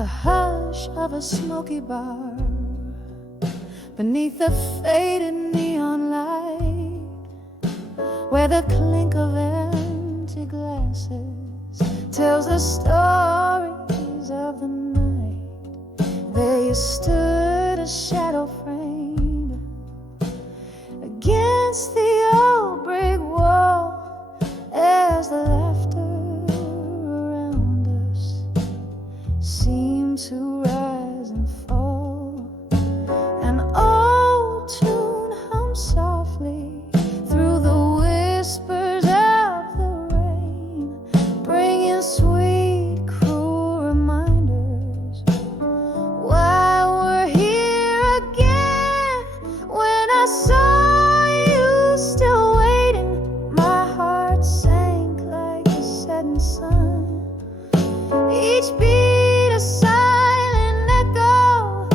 the hush of a smoky bar, beneath the faded neon light, where the clink of empty glasses tells the stories of the night. There you stood, a shadow framed against the old brick wall, as the laughter around us seemed to rise and fall. An old tune hummed softly through the whispers of the rain, bringing sweet, cruel reminders why we're here again. When I saw you still waiting, my heart sank like the setting sun. Each beat a silent echo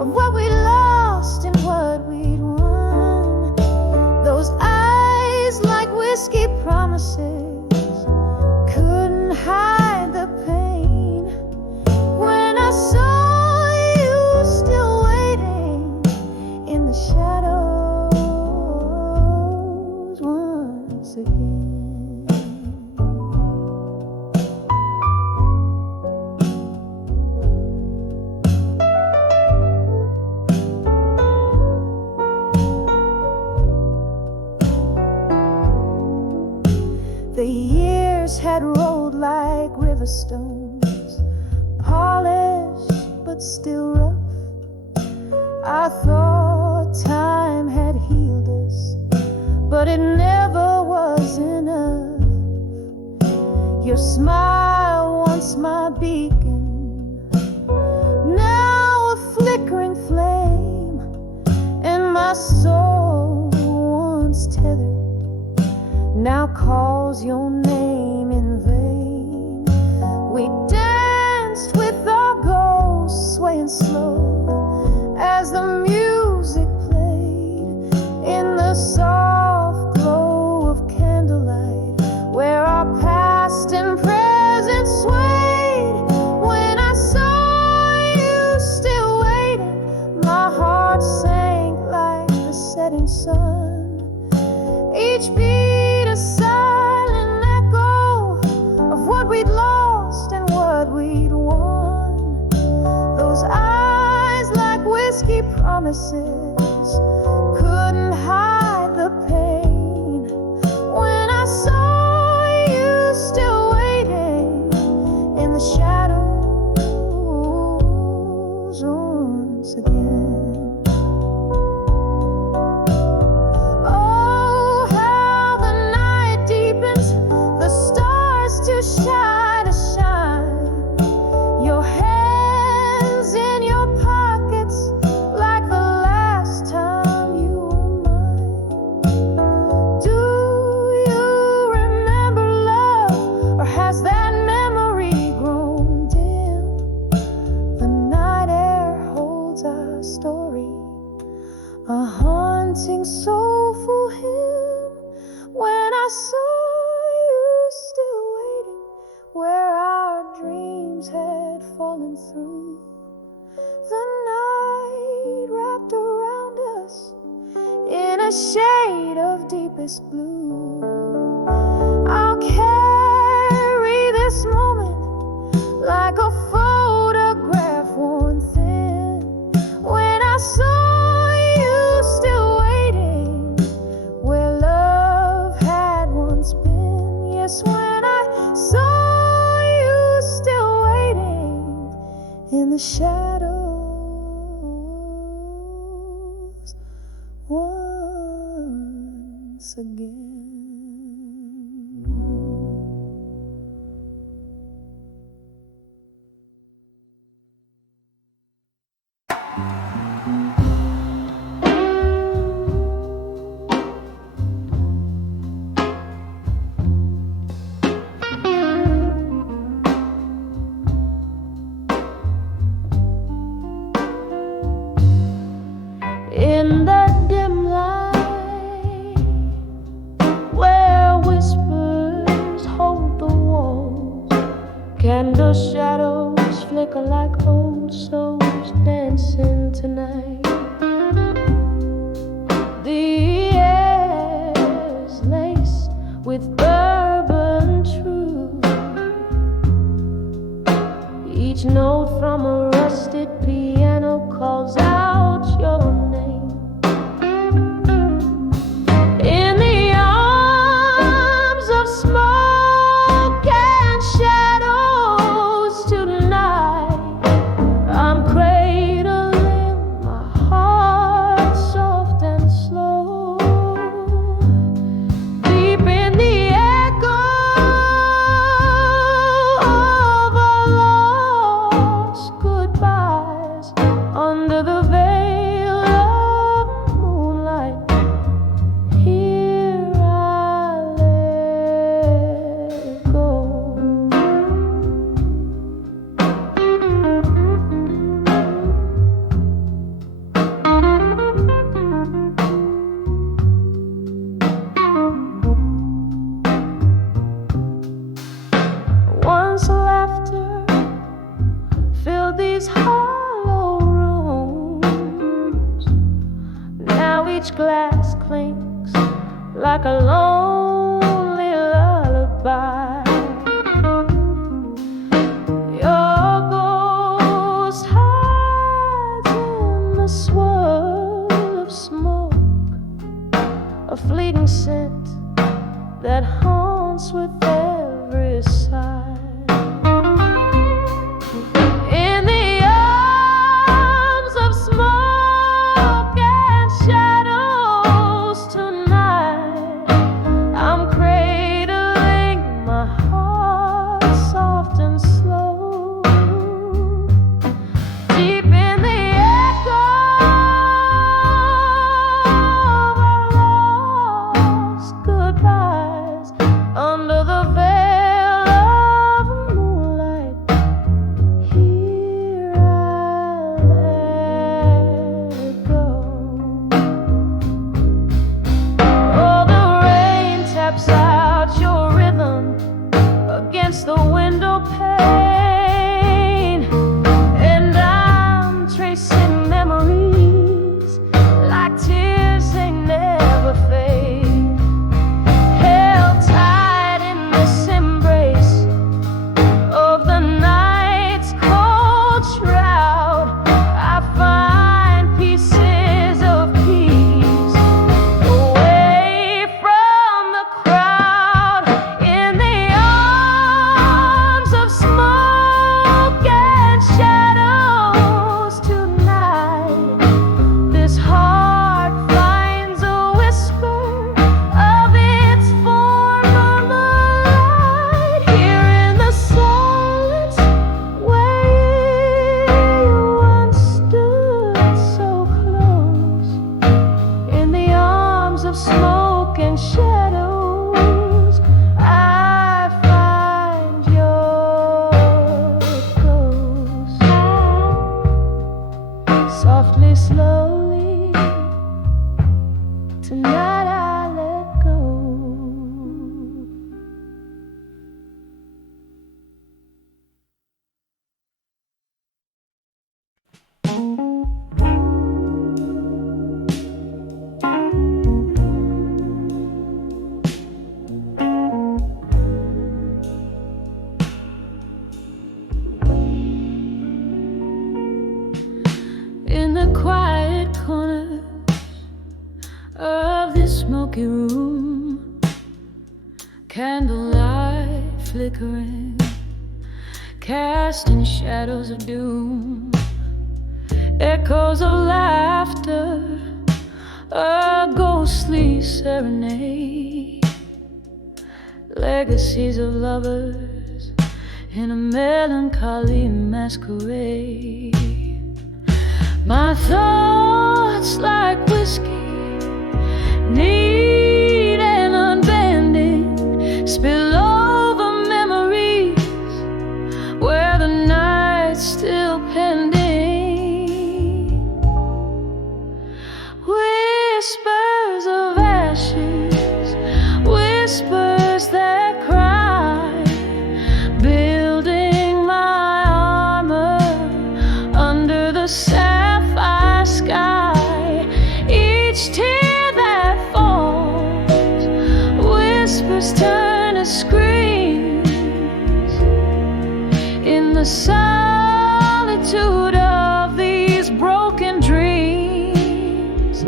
of what we lost and what we'd won. Those eyes like whiskey promises couldn't hide the pain. When I saw you still waiting in the shadows once again. The years had rolled like river stones, polished but still rough. I thought time had healed us, but it never was enough. Your smile, once my beacon, now a flickering flame, and my soul, once tethered, now calls your name in vain. We danced with our ghosts, swaying slow as the music played in the soft glow of candlelight, where our past and present swayed. When I saw you still waiting, my heart sank like the setting sun. Each beat a silent echo of what we'd lost and what we'd won. Those eyes like whiskey promises couldn't hide the pain. When I saw you still waiting in the shadows once again. Shine, shine, your hands in your pockets like the last time you were mine. Do you remember love, or has that memory grown dim? The night air holds our story, a haunting, soulful hymn. When I saw you still waiting, where our dreams had fallen through, the night wrapped around us in a shade of deepest blue. I'll carry this moment like a photograph worn thin. When I saw you still waiting, where love had once been. Yes, when I saw in the shadows once again. In the dim light, where whispers hold the walls, candle shadows flare flicker like old souls dancing tonight. The air's laced with bourbon truth. Each note from a rusted piano calls out your name. In the arms of smoke and shadows tonight, I'm cradling my heart soft and slow. Deep in the echo of our lost goodbyes, under the veil of moonlight, here I let go. Once laughter filled these hollow rooms. Now each glass clinks like a lonely lullaby. Your ghost hides in the swirl of smoke, a fleeting scent that haunts with every sigh. In the arms of smoke and shadows tonight, I'm cradling my heart soft and slow. Deep in the echo of our lost goodbyes, under the veil of moonlight, here I let go. Oh, the rain taps out your rhythm against the window pane, and I'm tracing memories like tears they never fade. Held tight in this embrace of the night's cold shroud, I find pieces of peace away from the crowd. In the arms of smoke and shadows tonight, this heart finds a whisper of its former light. Here in the silence where you once stood so close, in the arms of smoke and shadows, I find your ghost. Softly, slowly, tonight I let go. In the quiet corner of this smoky room, candlelight flickering, casting shadows of doom, echoes of laughter, a ghostly serenade, legacies of lovers in a melancholy masquerade. My thoughts like whiskey, neat and unbending, spill over memories where the night's still pending. Whispers of ashes, whispers that cry, building my armor the solitude of these broken dreams.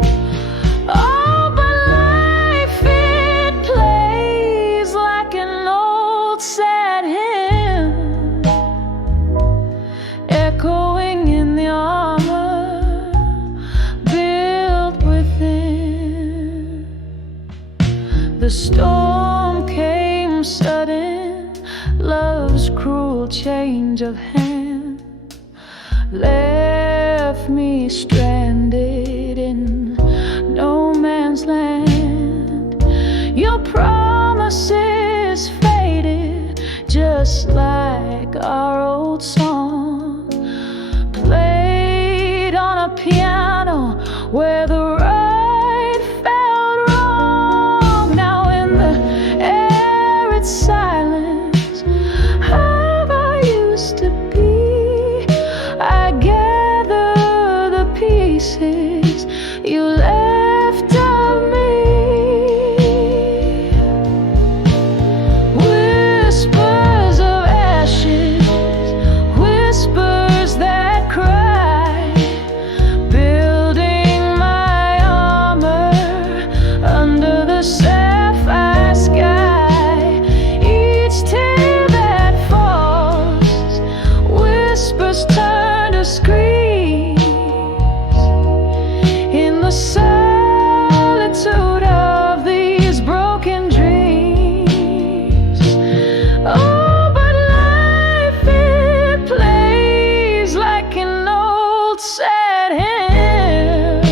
Oh, but life, it plays like an old sad hymn, echoing in the armor built within. The storm came sudden, love's cruel change of hand left me stranded in no man's land. Your promises faded just like our old song, played on a piano where the right felt wrong. Now in the arid silence of I used to be, I gather the pieces you left of me. Whispers of ashes, whispers that cry, building my armor under the sapphire sky. Each tear that falls, whispers turn to screams in the solitude of these broken dreams. Oh, but life, it plays like an old sad hymn,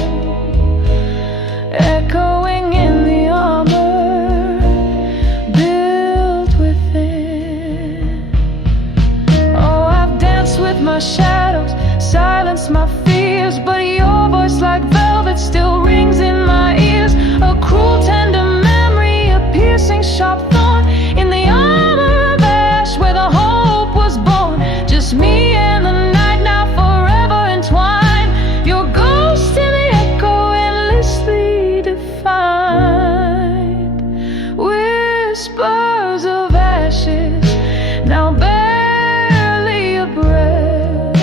echoing in the armor built within. Oh, I've danced with my shadows, silenced my fears, but your voice like velvet still rings in my ears. A cruel tender memory, a piercing sharp thorn in the armor of ash where the hope was born. Just me and the night now forever entwined, your ghost in the echo endlessly defined. Whispers of ashes, now barely a breath,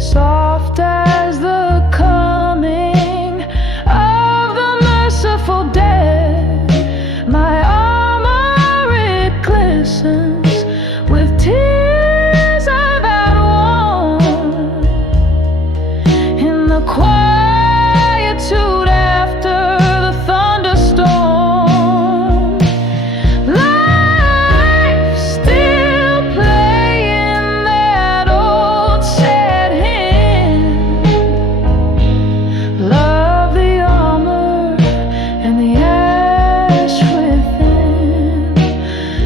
soft as the coming of the merciful dead. My armor, it glistens with tears I've outworn in the quietude after the thunderstorm. Life still playing that old sad hymn. Love the armor and the ash within.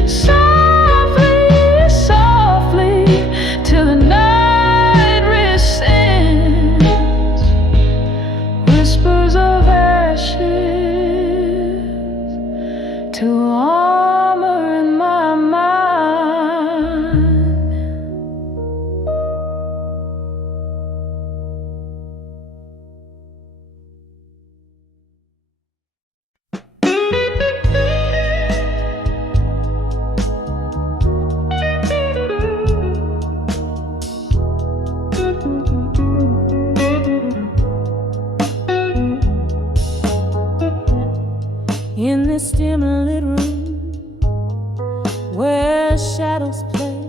Softly, softly, till the night rescinds. Whispers of ashes to armor in my mind. In this dim lit room where shadows play,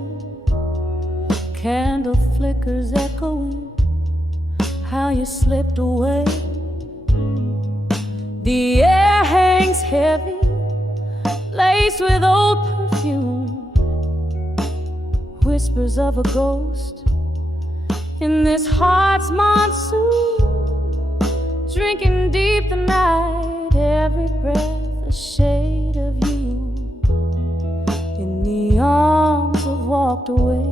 candle flickers echoing how you slipped away. The air hangs heavy, laced with old perfume, whispers of a ghost in this heart's monsoon, drinking deep the night, every breath a shade of you. In the arms of walked away,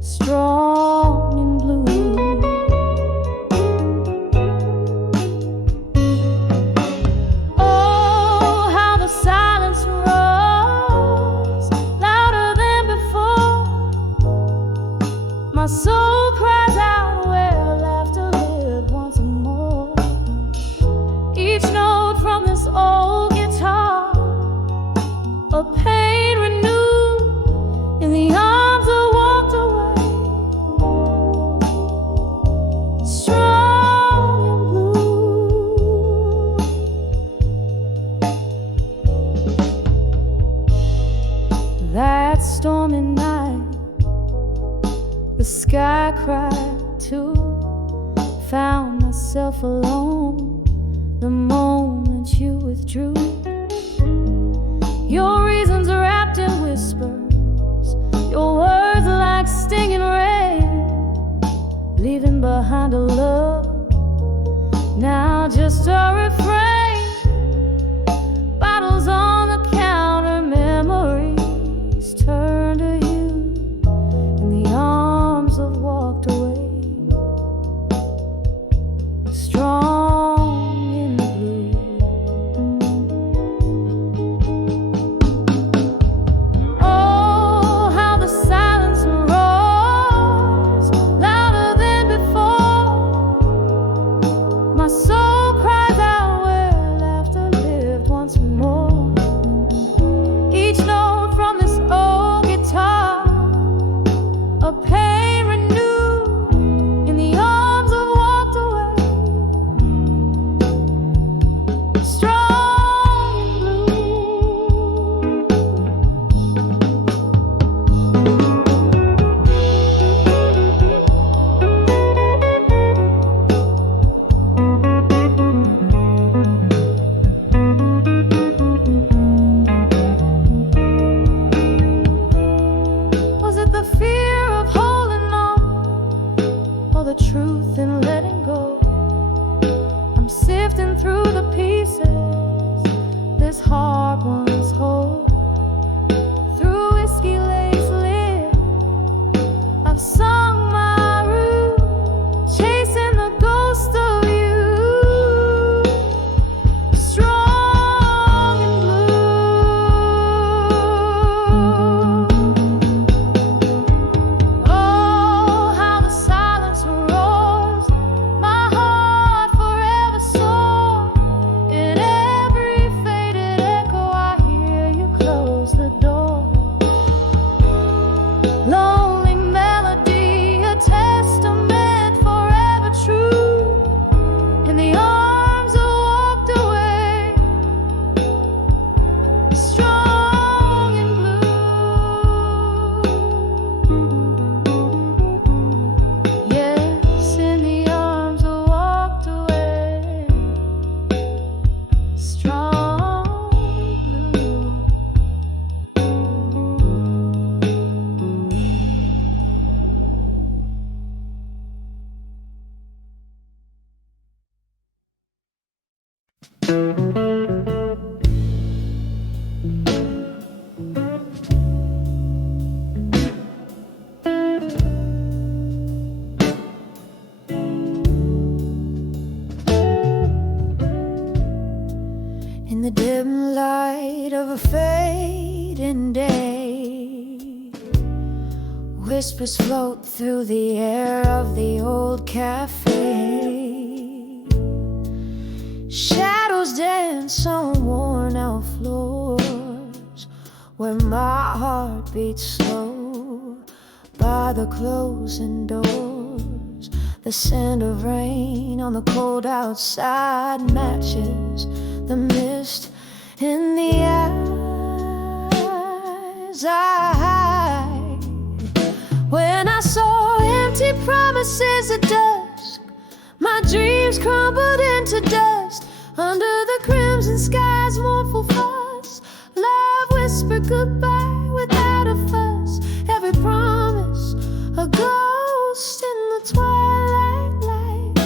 strong and blue. Oh, how the silence roars louder than before. My soul cries out where laughter lived once more. Each note from this old guitar, a pain renewed in the arms of stormy night, the sky cried too. Found myself alone the moment you withdrew. Your reasons are wrapped in whispers, your words like stinging rain, leaving behind a love now just a refrain. Bottles on the counter, memories turn to you in the arms of walked away. Strong in the blue. Oh, how the silence roars louder than before. My soul cries out where laughter lived once more. Each note from this old guitar, a pain renewed in the arms of walked away. Strong and Was it the fear of holding on, or the truth in letting go? I'm sifting through the pieces this heart once whole. Through whiskey lace lid, I've sung my rue, chasing the ghost of you. Strong and blue. Oh, how the silence roars, my heart forever sore. In every faded echo I hear you close the door. Lonely melody, a testament forever true, in the arms of walked away. Strong and blue. Yes, in the arms of walked away. Strong blue. In the dim light of a fading day, whispers float through the air of the old cafe. Shadows dance on worn out floors, where my heart beats slow by the closing doors. The scent of rain on the cold outside matches the mist in the eyes I hide. When I saw empty promises at dusk, my dreams crumbled into dust. Under the crimson sky's mournful fuss, love whispered goodbye without a fuss. Every promise a ghost in the twilight light.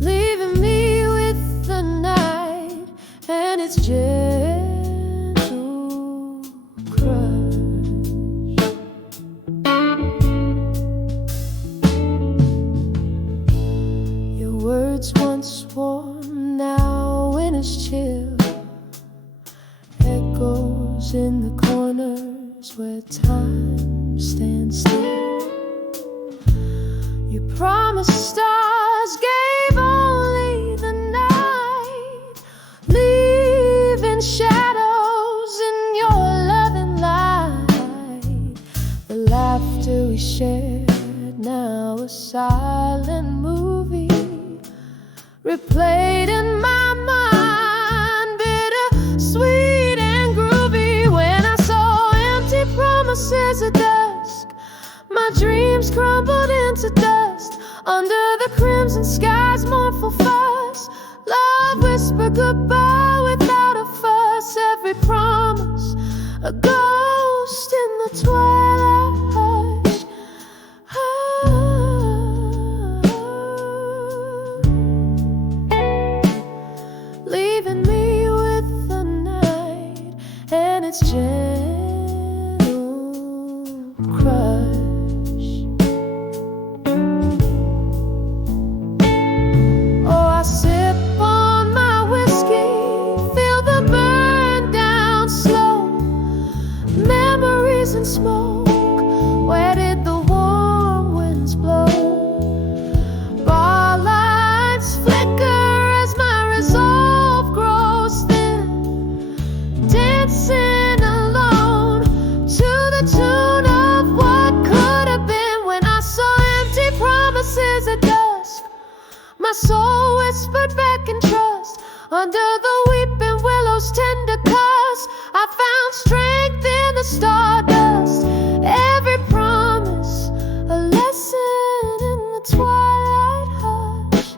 Leaving me with the night and its gentle crush. Your words once warm, now when it's chill, echoes in the corners where time stands still. You promised stars, gave only the night, leaving shadows in your loving light. The laughter we shared, now a silent movie, replayed in my whisper goodbye without a fuss. Every promise, a ghost in the twilight hush. Leaving me with the night and its gentle crush. Oh, I sip on my whiskey, feel the burn down slow. Memories and smoke, where did the warm winds blow? Bar lights flicker as my resolve grows thin, dancing alone to the tune of what could have been. When I saw empty promises at dusk, my soul whispered back in trust. Under the weeping willows' tender cuss, I found strength in the stardust. Every promise, a lesson in the twilight hush.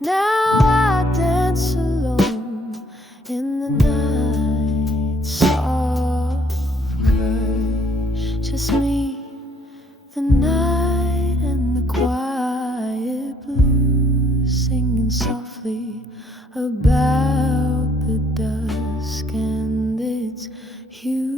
Now I dance alone in the night's soft crush. Just me, the night, and the quiet blues, singing softly about the dusk and its hue.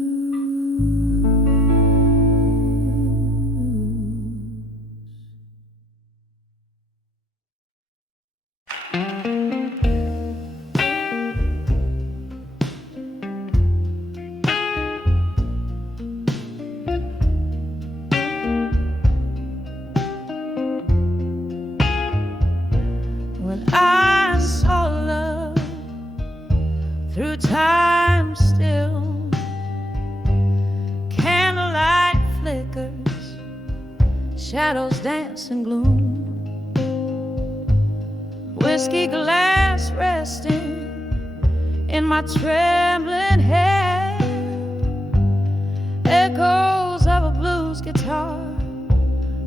When I saw love through time still, candlelight flickers, shadows dance in gloom, whiskey glass resting in my trembling hand, echoes of a blues guitar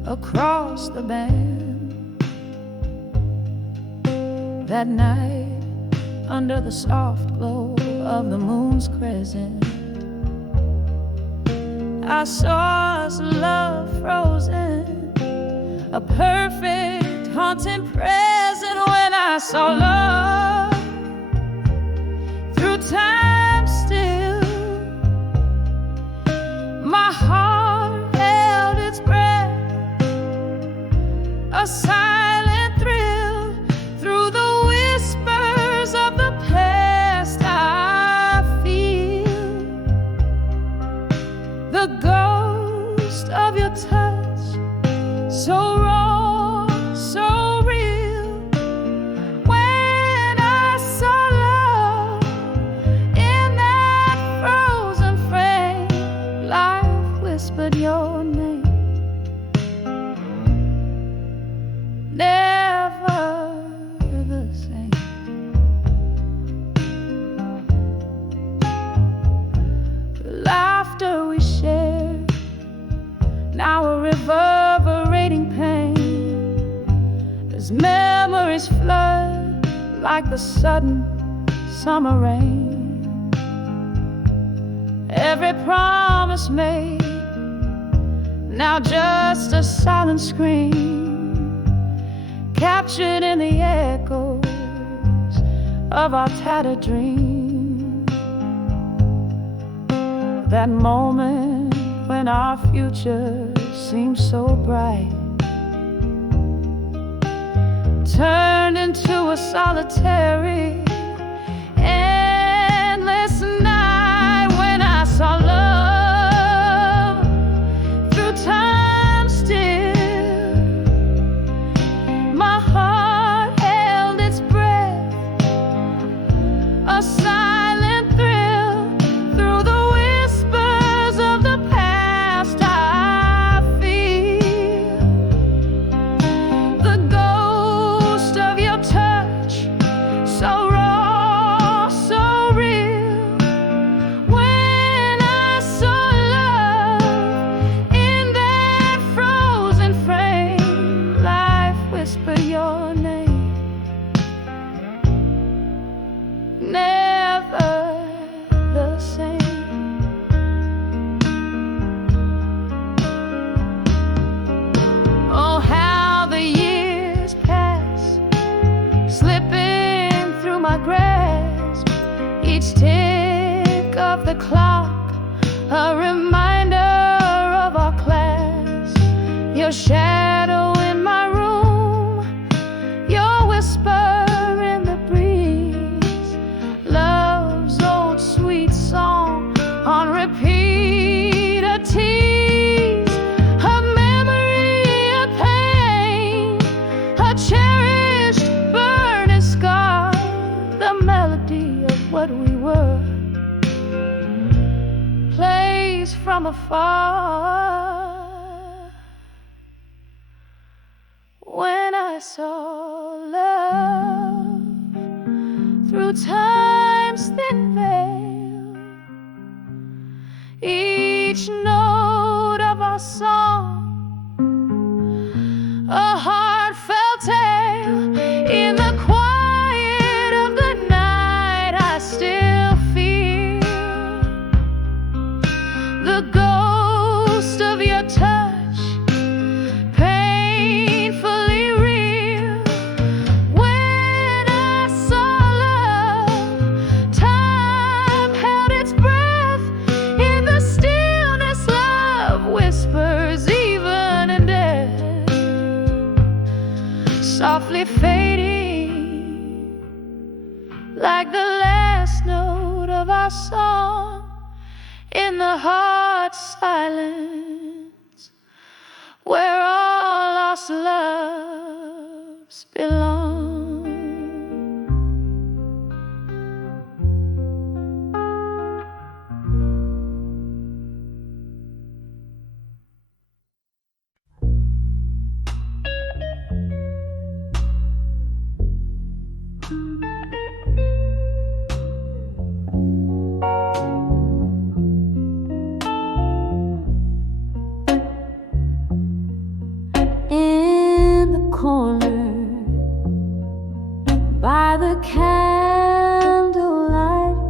across the band. That night, under the soft glow of the moon's crescent, I saw us love frozen, a perfect haunting present. When I saw love through time still, my heart held its breath, a silent thrill through the whispers of the past. I feel the ghost of your touch, so raw, so real. When I saw love in that frozen frame, life whispered your name. Never the same. The laughter we shared, now a reverberating pain, as memories flood like the sudden summer rain. Every promise made, now just a silent scream, captured in the echoes of our tattered dream. That moment when our future seemed so bright turned into a solitary, endless night. When I saw love through time still, my heart held its breath, a silent thrill through the whispers of the past. I feel the ghost of your touch, so raw. never the same. Oh, how the years pass, slipping through my grasp. Each tick of the clock, a reminder of our class. Your shadow in my room, your whisper in the breeze, love's old sweet song on repeat, a tease, a memory, a pain, a cherished burning scar, the melody of what we were plays from afar. When I saw love through time's thin veil, each note of our song a heartfelt tale. In the quiet of the night, I still feel the ghost of your touch, painfully real. When I saw love, time held its breath in the stillness. Love whispers even in death, softly fading like the last note of our song in the heart's silence, where all lost loves belong. In the corner by the candlelight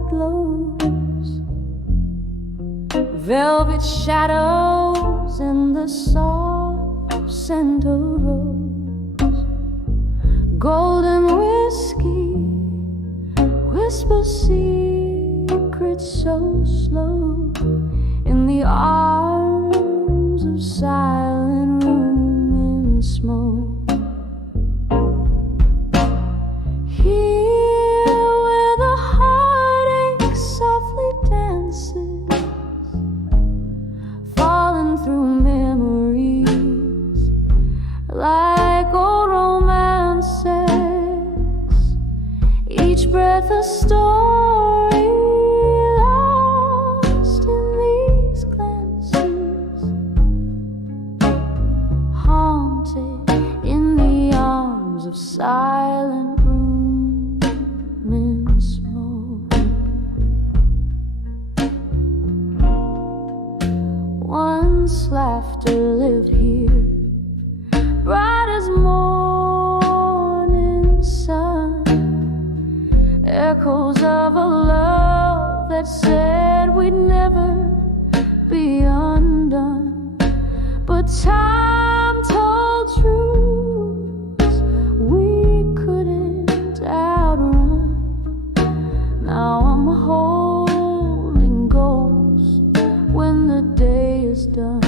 glows, velvet shadows in the soft scent of rose, golden whiskey whispers secrets so slow in the arms of silent room and smoke. Here where the heartache softly dances, falling through memories like old romances, each breath a story lost in these glances, haunted in the arms of silent room and smoke. Once laughter lived here, bright as morning sun, echoes of a love that said we'd never be undone. But time told truths we couldn't outrun. Now I'm holding ghosts when the day is done.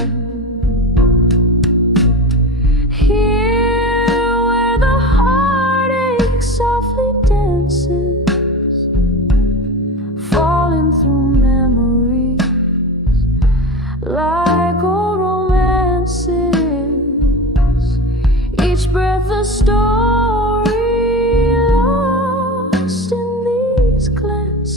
Here where the heartache softly dances, falling through memories like old romances, each breath a story lost in these glances.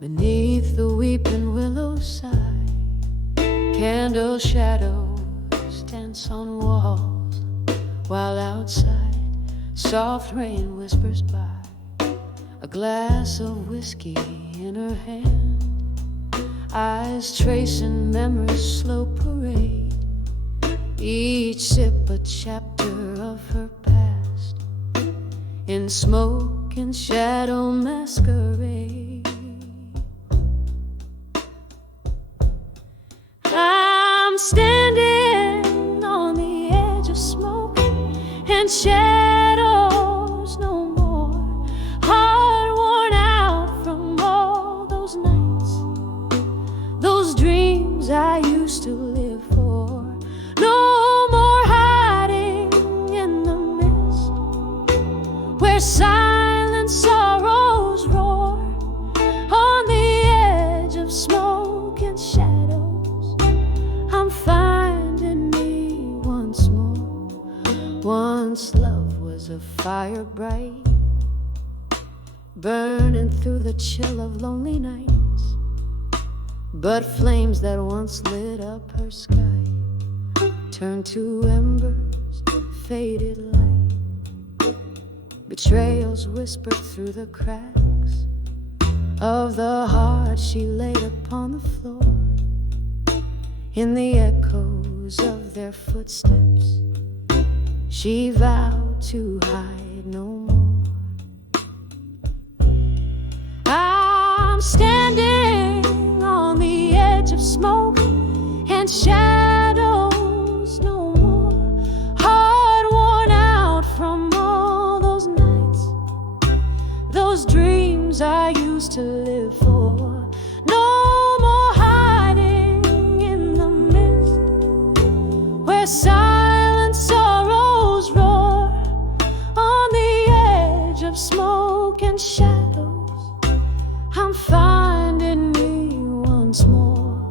Beneath the weeping willow side, candle shadows dance on walls, while outside soft rain whispers by. A glass of whiskey in her hand, eyes tracing memory's slow parade, each sip a chapter of her past, in smoke and shadow masquerade. I'm standing on the edge of smoke and shadows no more, heart worn out from all those nights, those dreams I used to live for. No more hiding in the mist where silent sorrows roar, on the edge of smoke and shadows. I'm finding me once more. Once love was a fire bright, burning through the chill of lonely nights, but flames that once lit up her sky turned to embers, faded light. Betrayals whispered through the cracks of the heart she laid upon the floor. In the echoes of their footsteps, she vowed to hide no more. I'm standing on the edge of smoke and shadows no more, heart worn out from all those nights, those dreams I used to live for. No more hiding in the mist where silent sorrows roar, on the edge of smoke and shadows. I'm finding me once more.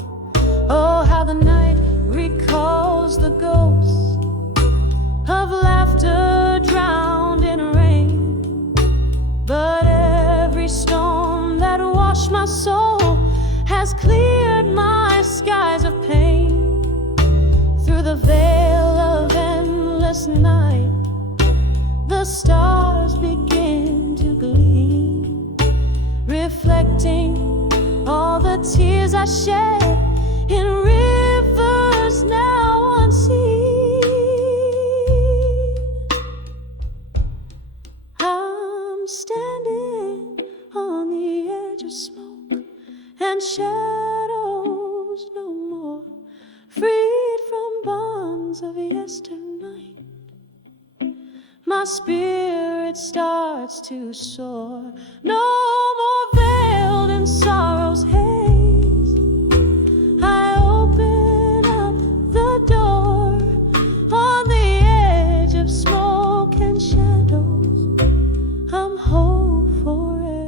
Oh, how the night recalls the ghosts of laughter drowned in rain, but every storm that washed my soul has cleared my skies of pain. Through the veil of endless night, the stars begin to gleam, reflecting all the tears I shed in rivers now unseen. I'm standing on the edge of smoke and shadows no more, freed from bonds of yesternight. My spirit starts to soar, no more veiled in sorrow's haze. I open up the door on the edge of smoke and shadows. I'm whole forevermore.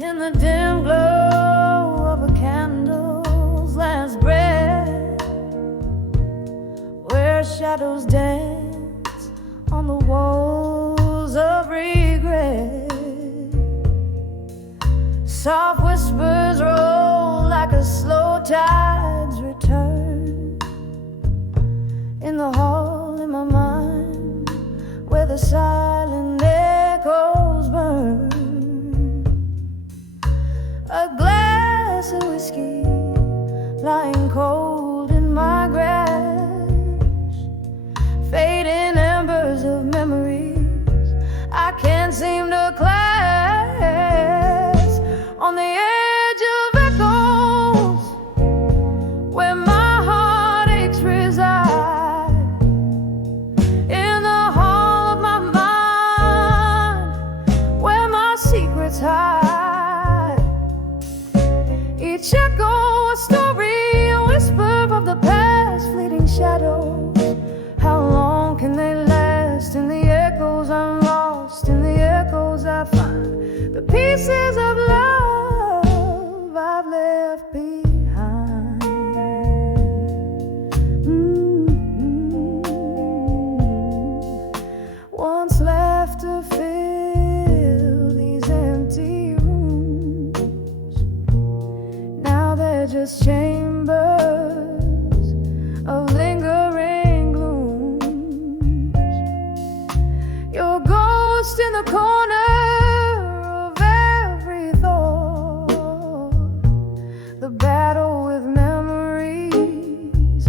In the dim glow of a candle's last breath, where shadows dance on the walls of regret, soft whispers roll like a slow tide's return in the hall silent echoes burn. A glass of whiskey lying cold in my grass, fading embers of memories I can't seem to class. On the edge of echoes, where my heartaches reside, in the hall of my mind, where my secrets hide. Each echo a story, a whisper of the past, fleeting shadows. How long can they last? In the echoes I'm lost, in the echoes I find the pieces of love I've left behind. Once left to fill these empty rooms, now they're just chambers of lingering glooms. Your ghost in the corner of every thought, the battle with memories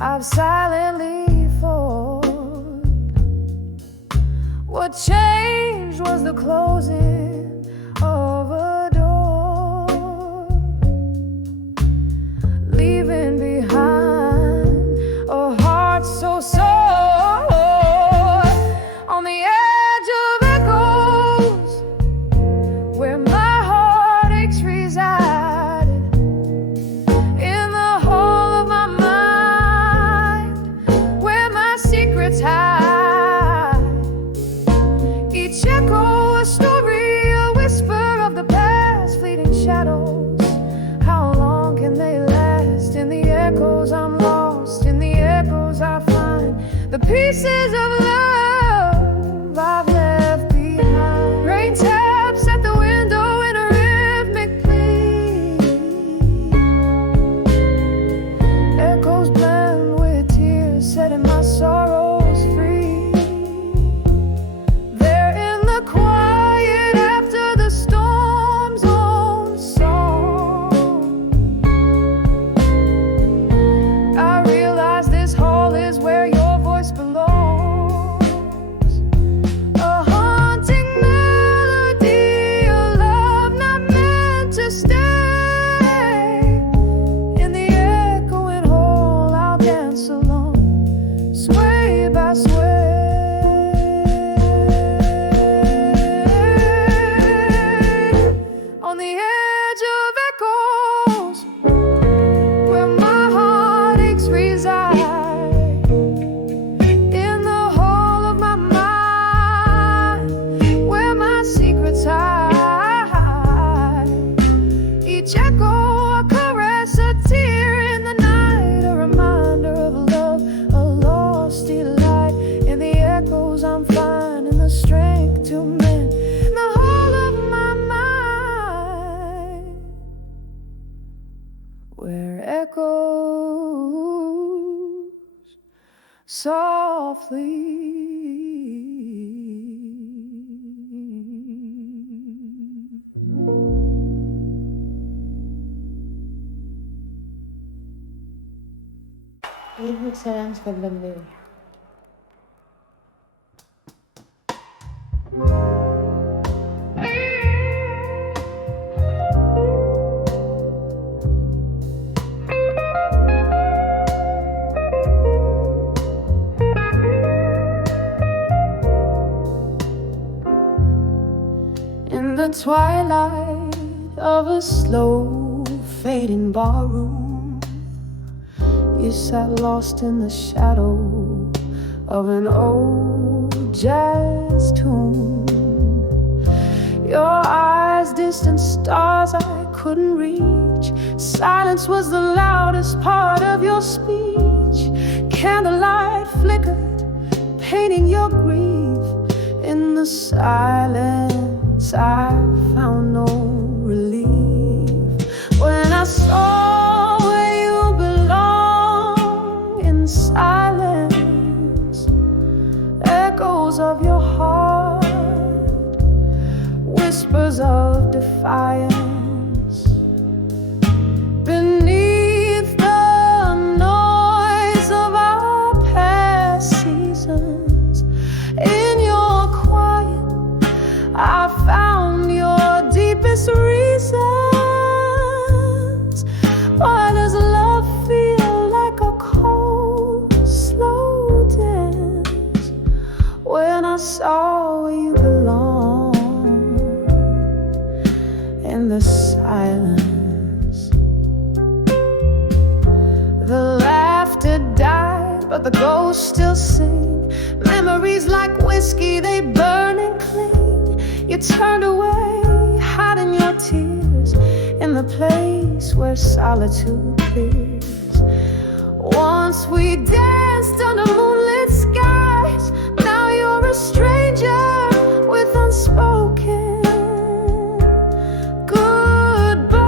I've silently fought. What changed was the closing of a door, leaving behind a heart so sore. On the edge of echoes, where my heartaches reside, in the hall of my mind, where my secrets hide. Each echo a story, a whisper of the past, fleeting shadows. How long can they last? In the echoes I'm lost, in the echoes I find the pieces of love I've left behind. Rain taps at the window in a rhythmic plea, echoes blend with tears, setting my sorrows free. They're in the quiet after the storm's own song. I realize this hall is where your voice belongs. A haunting melody, a love not meant to stay. In the echoing hall I'll dance alone, sway by sway. On the edge of echoes, where my heartaches reside, in the hall of my mind, where my secrets hide. Each echo a caress, a tear in the night, a reminder of love, a lost delight. In the echoes I'm finding the strength to mend the whole of my mind, where echoes softly. Ibig sabihin sa kablandero. In the twilight of a slow fading barroom, you sat lost in the shadow of an old jazz tune. Your eyes, distant stars I couldn't reach. Silence was the loudest part of your speech. Candlelight flickered, painting your grief. In the silence I found no relief. When I saw where you belong, in silence, echoes of your defiance. Beneath the noise of our past seasons, in your quiet, I found your deepest reasons. Why does love feel like a cold, slow dance when I saw where you belong in the silence? The laughter died, but the ghosts still sing. Memories like whiskey, they burn and cling. You turned away, hiding your tears in the place where solitude clears. Once we danced under moonlit skies, now you're a stranger with unspoken goodbyes.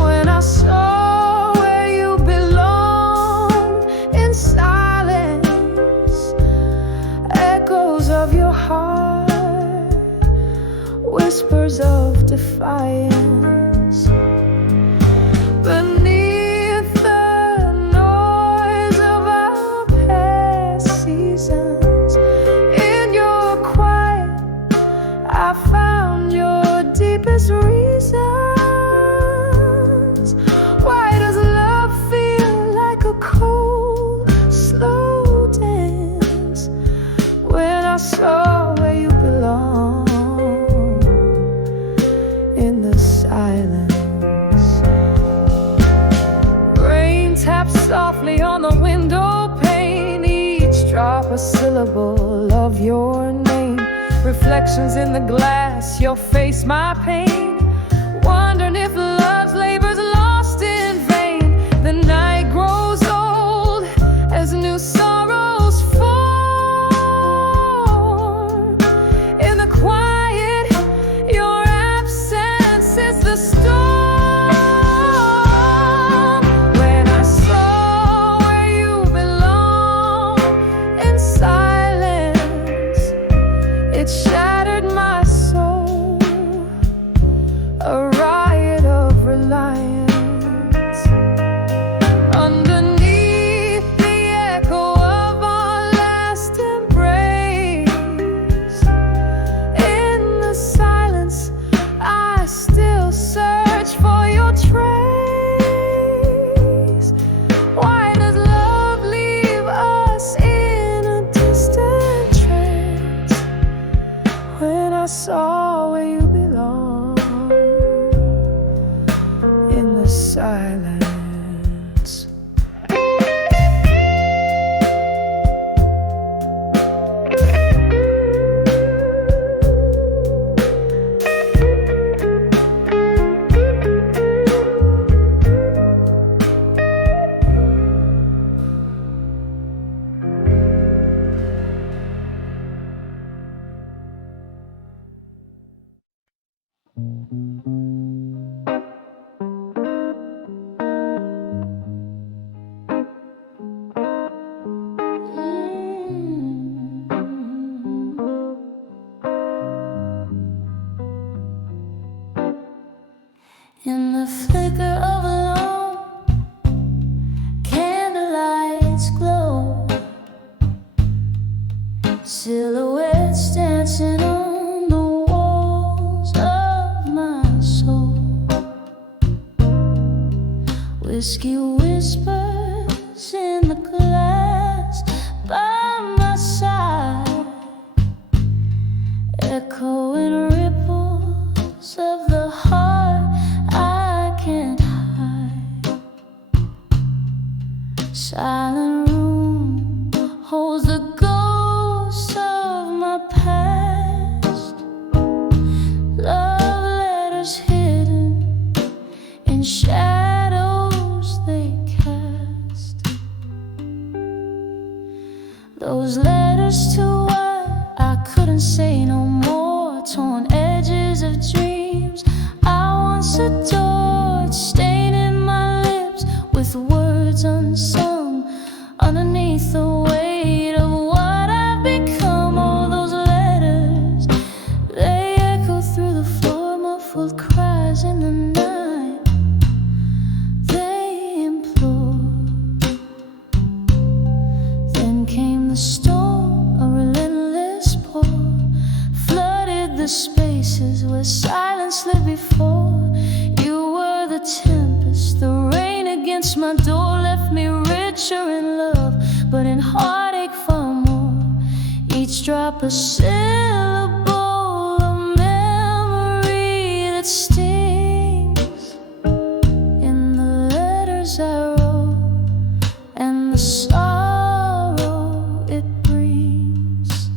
When I saw where you belonged in silence, echoes of your heart, whispers of defiance. Beneath the noise of our past seasons, in your quiet, I found your deepest reasons. Why does love feel like a cold, slow dance when I saw where you belong in the silence? Rain taps softly on the window pane, each drop a syllable of your name. Reflections in the glass, your face, my pain. Wondering if love's labor's lost in vain. The night grows old as new sorrows form. In the quiet, your absence is the storm. When I saw where you belong in silence, it shattered my soul, a riot of reliance. Underneath the echo of our last embrace, in the silence, I still search for your trace. Why does love leave us in a distant trance when I saw where you belong in the silence? In the flicker of a lamp, candlelights glow, silhouettes dancing on the walls of my soul. Whiskey whispers in the glass by my side, echoing ripples of the heart I can't hide. Silent room holds the ghost of my past. Love letters hidden in shadows they cast. Those letters to what I couldn't say no more. Torn edges of dreams I once adored, staining my lips with words unsung. Underneath the weight of what I've become, all those letters, they my door left me richer in love, but in heartache far more. Each drop a syllable, a memory that stings in the letters I wrote and the sorrow it brings.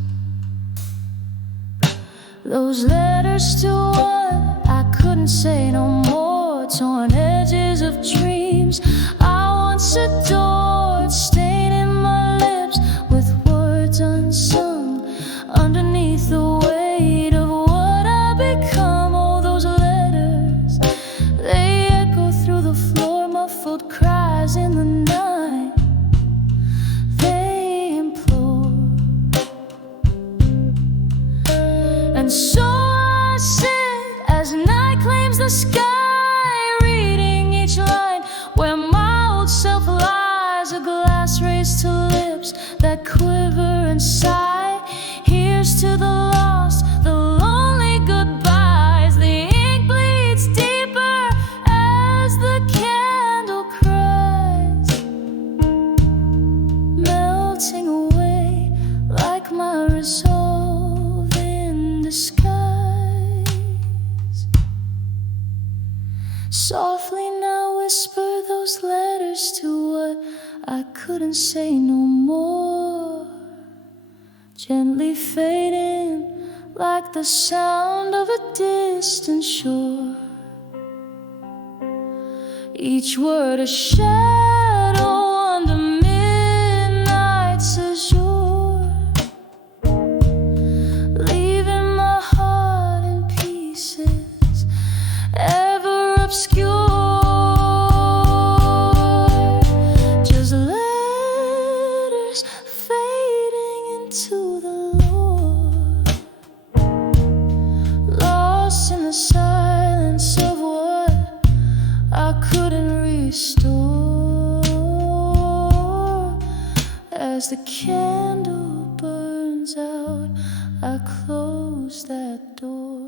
Those letters to what I couldn't say no more, torn edges of dreams I once adored, staining my lips with words unsung. Underneath the weight of what I become, all those letters, they echo through the floor, muffled cries in the night. They implore, and so I sit as night claims the sky, reading each line where my old self lies. A glass raised to lips that quiver and sigh. Here's to the lost, the lonely goodbyes. The ink bleeds deeper as the candle cries, melting away like my resolve in disguise. Softly now whisper those letters to what I couldn't say no more, gently fading like the sound of a distant shore. Each word a shadow under midnight's azure, leaving my heart in pieces, ever obscure. Just letters fading into the lore, lost in the silence of what I couldn't restore. As the candle burns out, I close that door.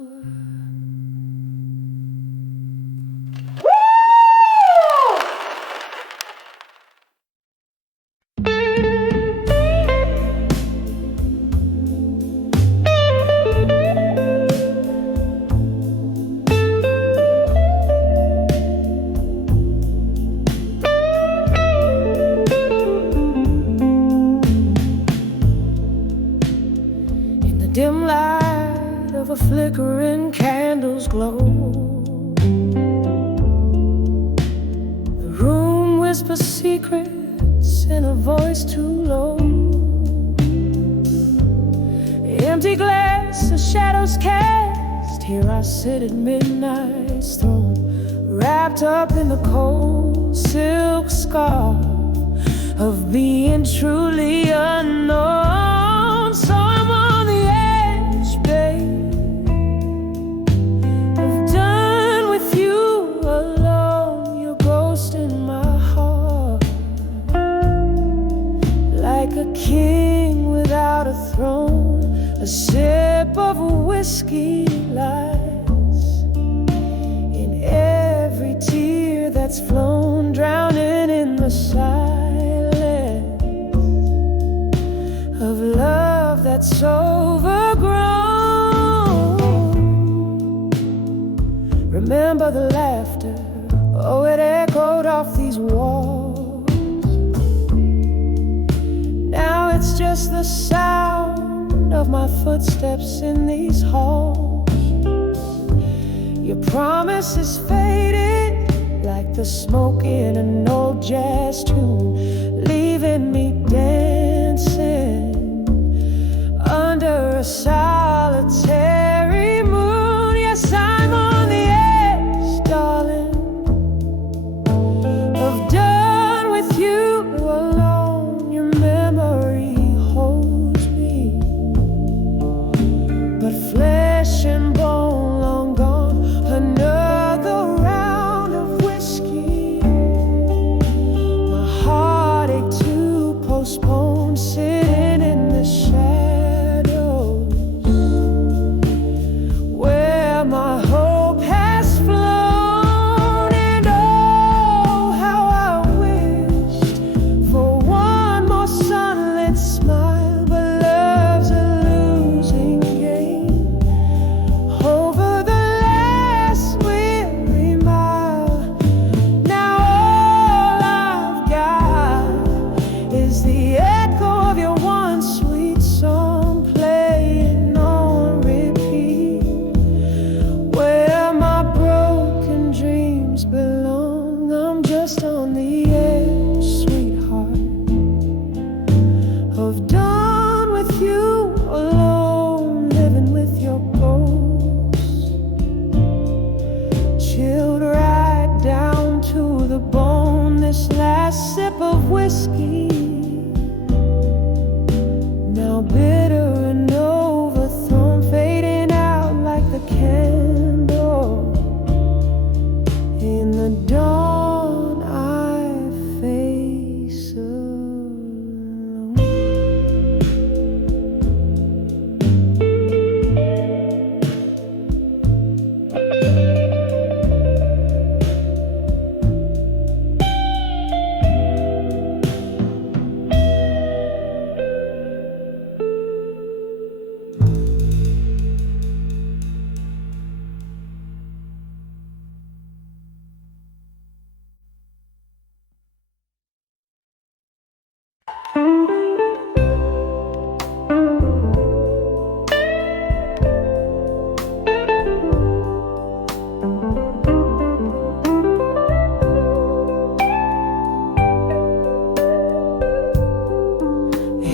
Dim light of a flickering candle's glow, the room whispers secrets in a voice too low. Empty glass, the shadows cast. Here I sit at midnight's throne, wrapped up in the cold silk scarf of being truly unknown. So I'm on the edge, babe, of done with you alone. Your ghost in my heart, like a king without a throne. A sip of whiskey lies in every tear that's flown, drowning in the silence of love that's overgrown. Remember the laughter, oh, it echoed off these walls. Now it's just the sound of my footsteps in these halls. Your promise is faded like the smoke in an old jazz tune, leaving me dancing under a solitary moon. Yes, I'm on the edge, darling, of done with you alone. Your memory holds me, but flesh and bone long gone. Another round of whiskey, my the edge, sweetheart, of dawn with you alone, living with your ghost, chilled right down to the bone. This last sip of whiskey, now bitter and overthrown, fading out like the candle in the dawn I face alone.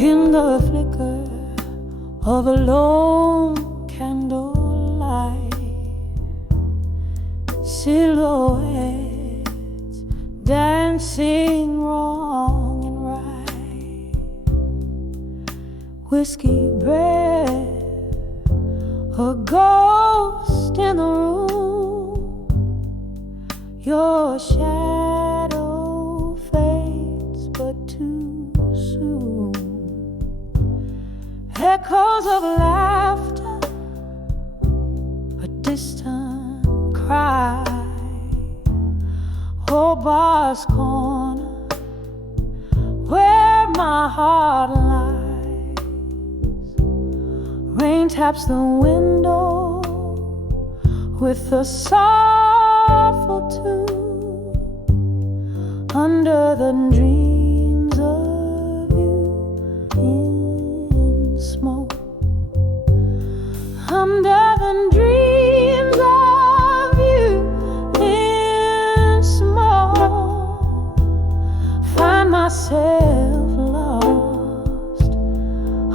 In the flicker of a lone candlelight, silhouettes dancing wrong and right, whiskey breath, a ghost in the room, your shadow fades but too soon. Echoes of laughter, a distant cry, oh, bar's corner, where my heart lies. Rain taps the window with a soulful tune, under the dreams of you in smoke, under the dreams of you in smoke. Find myself lost,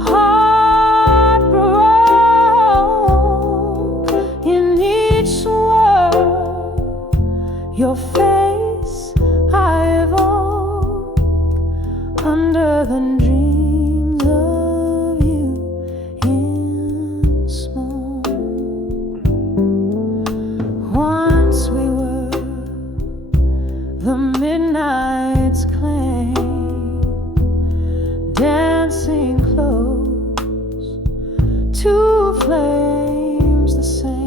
heartbroken in each swirl. Your face I evoke, under the dreams of you in smoke. Once we were the midnight's claim, dancing close to flames the same.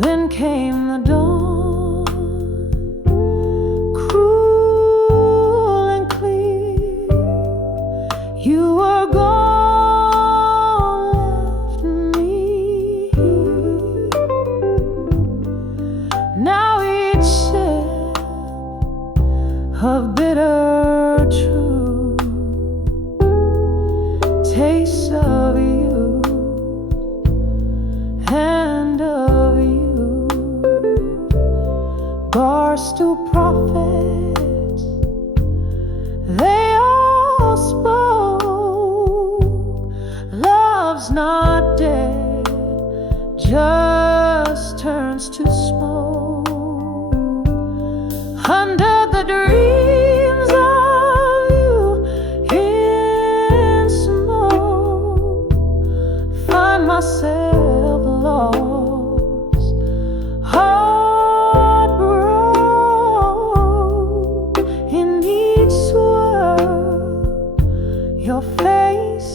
Then came the dawn, cruel and clear. You were gone, left me here. Now each sip of bitter truth tastes of you and of you. Bars to prophets, they all spoke. Love's not dead, just turns to smoke. Under the dreams of you in smoke, find myself lost, heartbroken in each swirl. Your face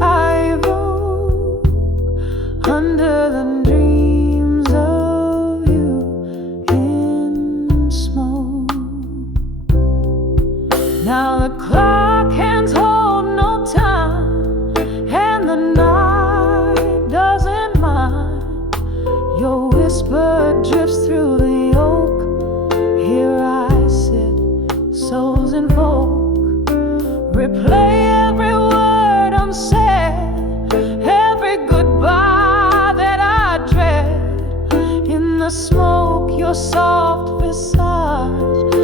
I evoke, under the dreams of you in smoke. Now the clock hands hold no time, and the night doesn't mind. Your whisper drifts through the oak. Here I sit, souls invoke, replay every word unsaid, every goodbye that I dread. In the smoke, your soft visage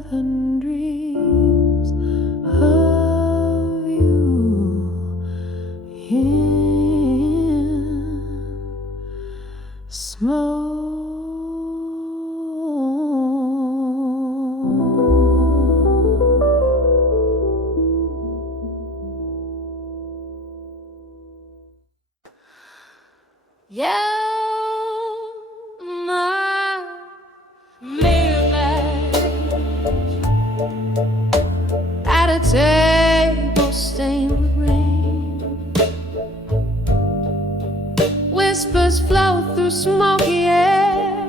than dreams of you in smoke. At a table stained with rain, whispers flow through smoky air.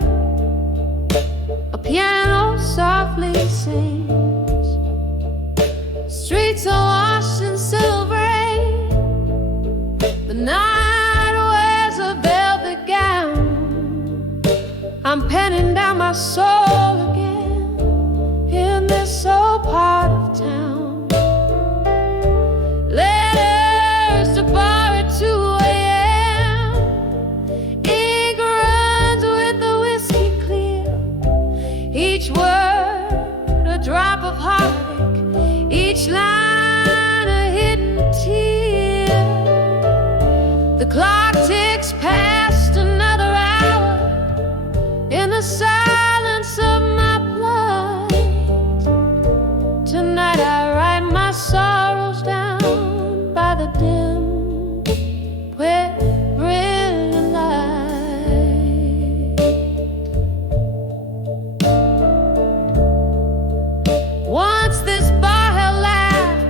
A piano softly sings. Streets are washed in silver rain. The night wears a velvet gown. I'm penning down my soul again in this old part of town. Letters to bar at 2 a.m. Ink runs with the whiskey clear. Each word a drop of heartache, each line a hidden tear. The clock ticks past another hour in the silence of my blood. Tonight I write my sorrows down by the dim, quivering light. Once this bar held laughter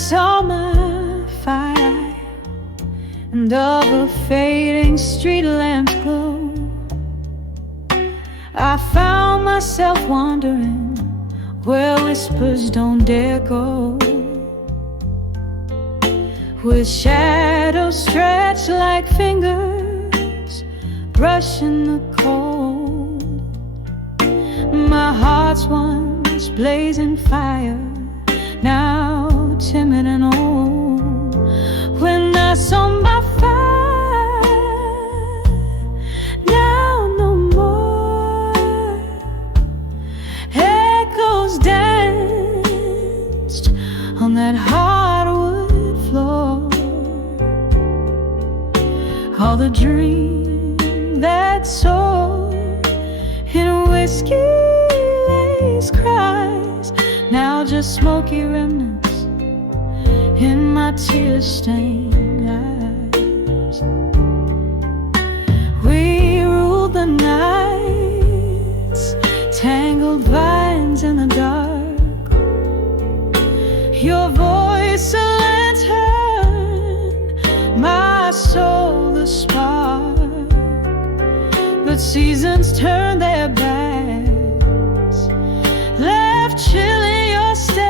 saw my fire and of a fading street lamp's glow, I found myself wondering where whispers don't dare go, with shadows stretched like fingers brushing the cold. My heart's once blazing fire, now timid and old. When I saw my fire, now no more. Echoes danced on that hardwood floor. All the dream that soared in whiskey lace cries, now just smoky remnants in my tear-stained eyes. We ruled the nights, tangled vines in the dark. Your voice a lantern, my soul the spark. But seasons turned their backs, left chilling your stare.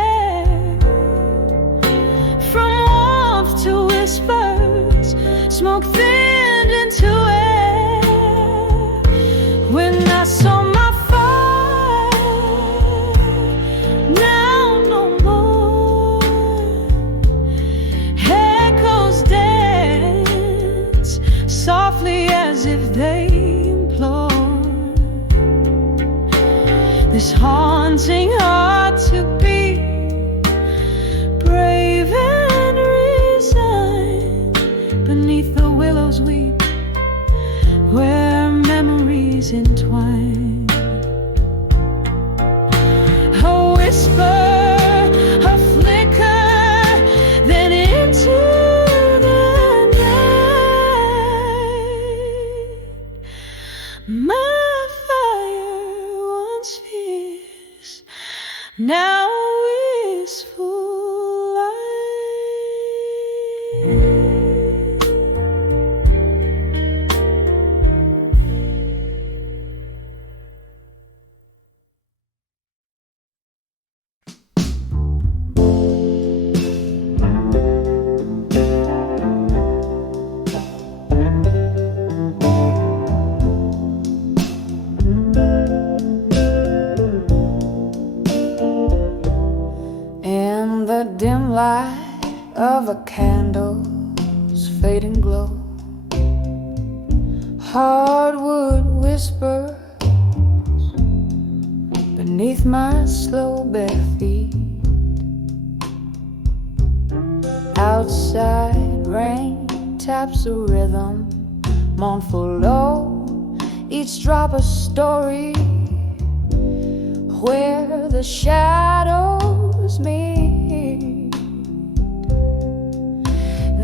From warmth to whispers, smoke thinned into air. When I saw my fire, now no more. Echoes dance softly as if they implore this haunting heart to be brave and resigned. Beneath the willows weep where memories entwine. A whisper, a flicker, then into the night. My fire once fierce, now wistful light. In the dim light of a candle's fading glow, hardwood whispers beneath my slow bare feet. Outside rain taps a rhythm, mournful low, each drop a story, where the shadows meet.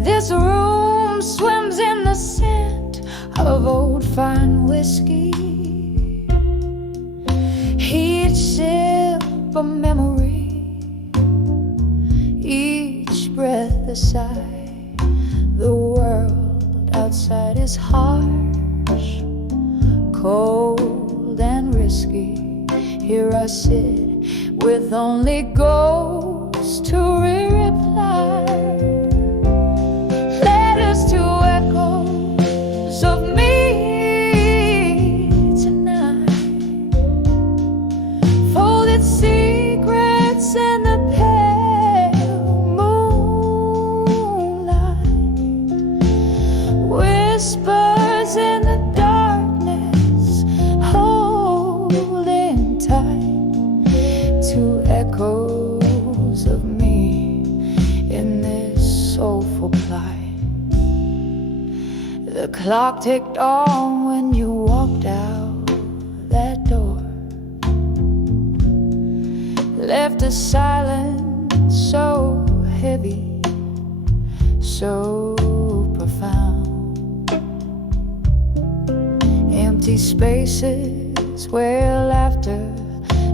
This room swims in the scent of old fine whiskey, each sip a memory, each breath a sigh. The world outside is harsh, cold and risky. Here I sit with only ghosts to reply, letters to echoes of me tonight, folded secrets in the pale moonlight, whispers in the darkness, holding tight to echoes of me in this soulful plight. The clock ticked on when you walked out that door, left a silence so heavy, so profound. Empty spaces where laughter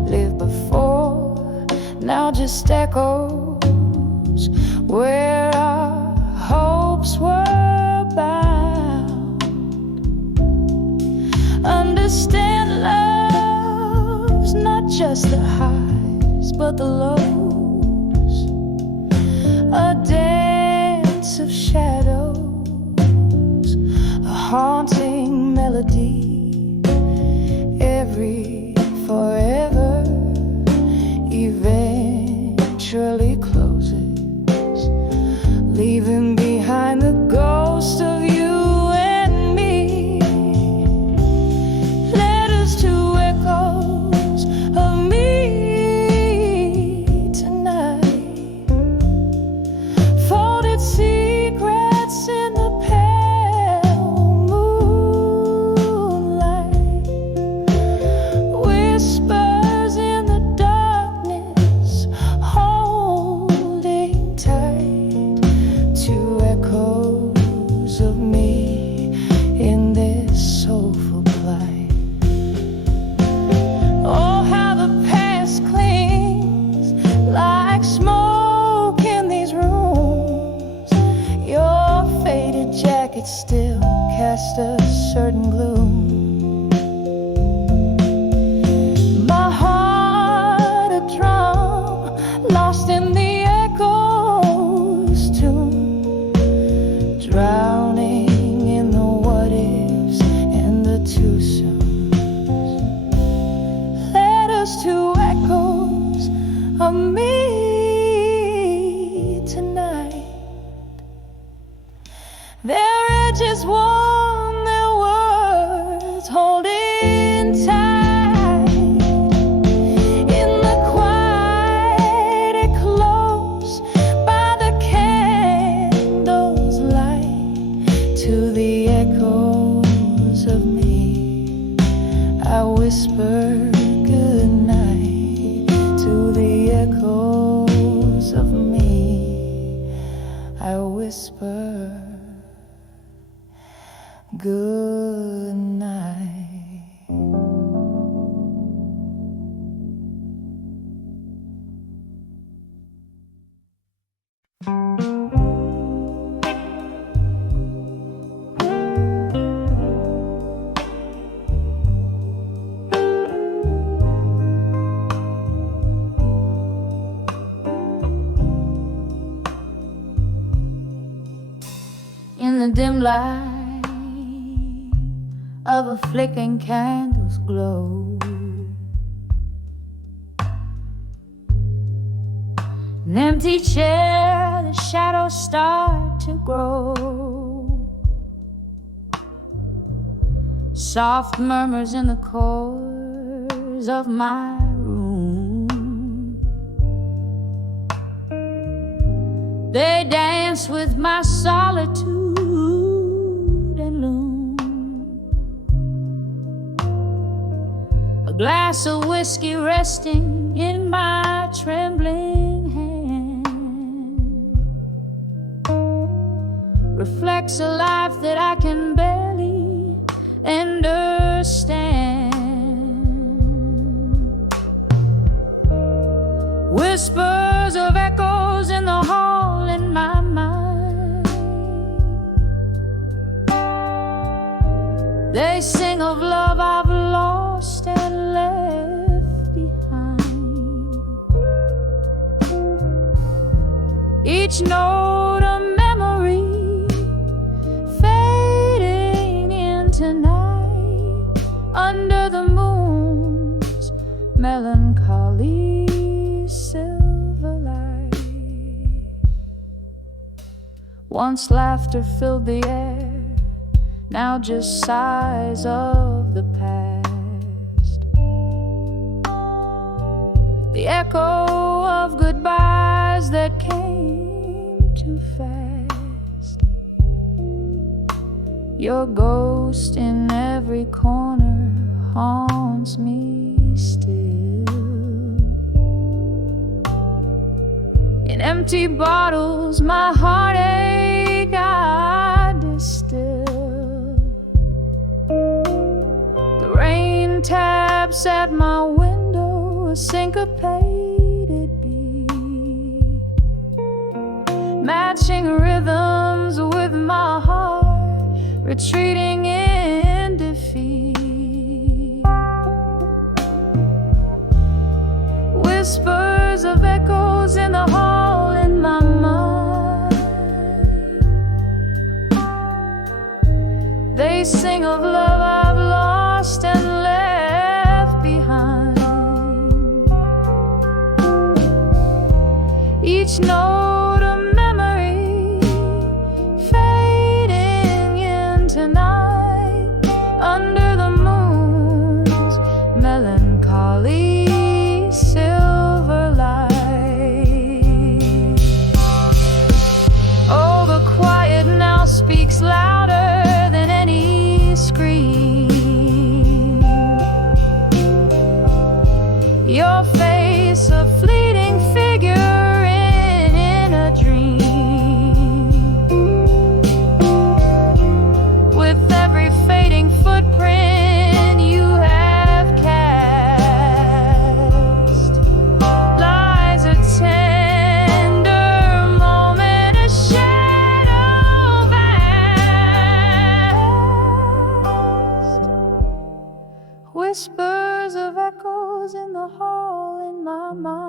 lived before, now just echoes where our hopes were bound. Understand love's not just the highs but the lows, a dance of shadows, a haunting melody, every forever eventually closes, leaving behind the ghost of you and me. Letters to echoes of me tonight, folded secrets in the pale moonlight, whispers in the darkness, holding tight to echoes of me in this soulful plight. Oh, how the past clings like smoke in these rooms. Your faded jacket still casts a certain gloom. My heart a drum, lost in the echoes tune, drowning in the what ifs and the too soons. Letters to echoes of me tonight. Their edges warm, their words holding tight. In the quiet, it close by the candle's light. To the echoes of me, I whisper good night. To the echoes of me, I whisper good night. In the dim light of a flickering candle's glow, an empty chair, the shadows start to grow. Soft murmurs in the corners of my room, they dance with my solitude and loom. A glass of whiskey resting in my trembling hand reflects a life that I can barely understand. Whispers of echoes in the hall in my mind, they sing of love I've lost and left behind. Each note a memory fading into night under the moon's melancholy silver light. Once laughter filled the air, now just sighs of the past. The echo of goodbyes that came too fast. Your ghost in every corner haunts me still. In empty bottles my heartache I distill. The rain taps at my window, a syncopated beat. matching rhythms with my heart, retreating in defeat. Whispers of echoes in the hall in my mind. They sing of love I've lost and left behind. Each note a memory fading into night under the moon's melancholy silver light. Oh, the quiet now speaks louder than any scream. Your face a fleeting figure in a dream. With every fading footprint you have cast lies a tender moment, a shadow vast. Whispers of echoes in the hall in my mind.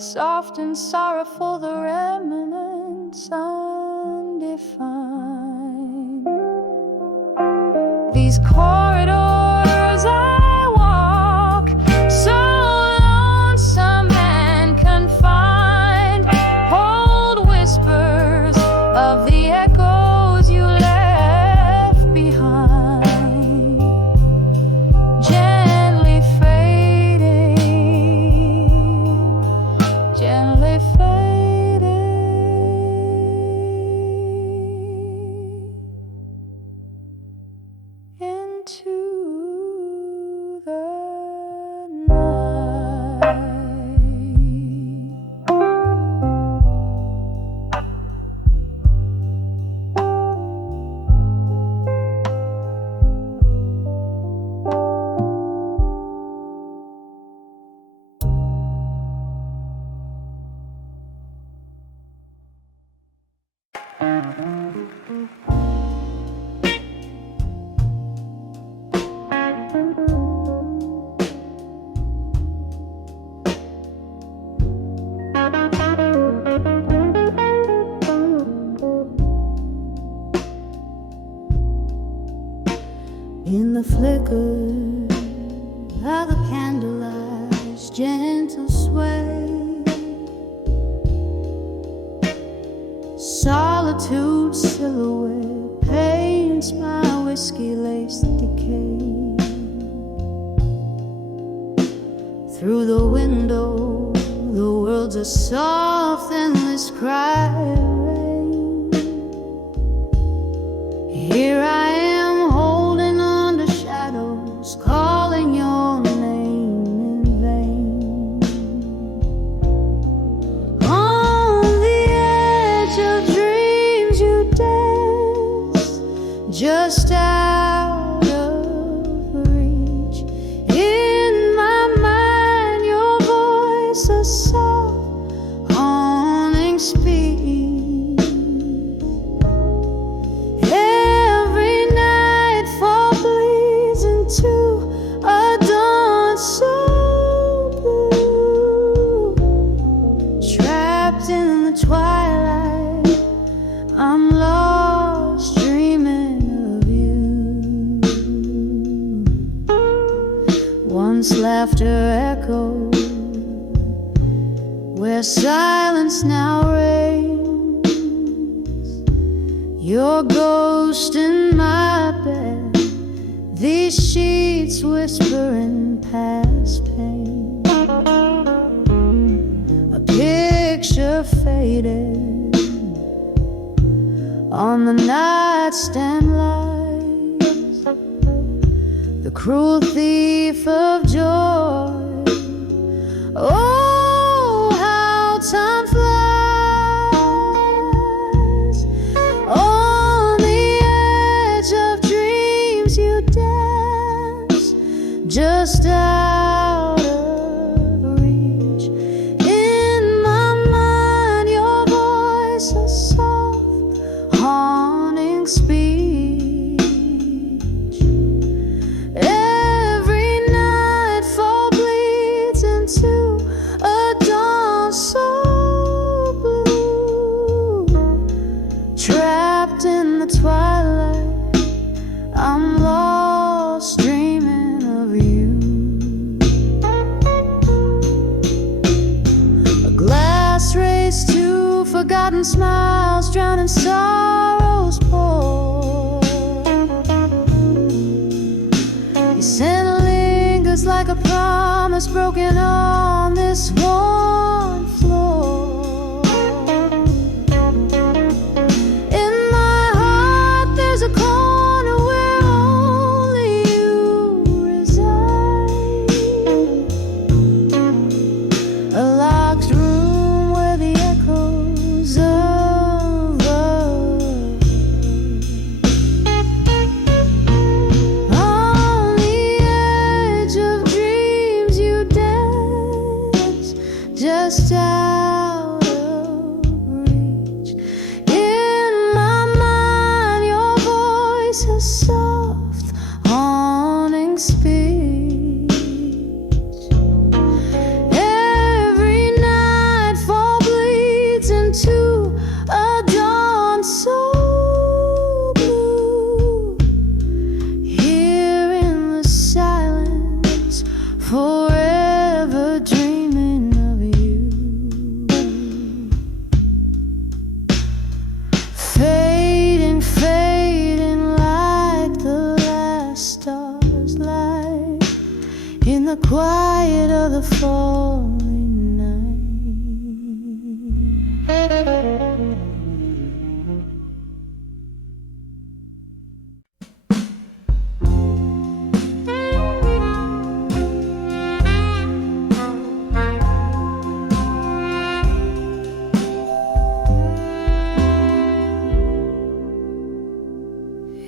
Soft and sorrowful the remnants undefined. These corridors I walk, so lonesome and confined, hold whispers of the echoes you left behind, gently fading, gently fading into the night. In the flicker of the candlelight's gentle sway, solitude's silhouette paints my whiskey-laced decay. Through the window, the world's a soft, endless cry of rain. Here I am, holding on to shadows, calling your name in vain. On the edge of dreams you danced, just out of reach. In my mind, your voice a soft, haunting speech. Every nightfall bleeds into a dawn so blue. Trapped in the twilight, I'm lost dreaming of you. Once laughter echoed where silence now reigns. Your ghost in my bed, these sheets whispering past pain. A picture faded on the nightstand lights, the cruel thief of joy. Oh, how time flies. On the edge of dreams you dance, just out of reach. and smiles drown in sorrow's pour. Your scent lingers like a promise broken on this worn floor. In my heart there's a corner where only you reside, a locked room where the echoes of love. On the edge of dreams you dance, just out of reach. In my mind your voice a soft haunting speech. Every nightfall bleeds into a dawn so blue. Here in the silence, forever dreaming of you. Fading, fading like the last star's light in the quiet of the falling night.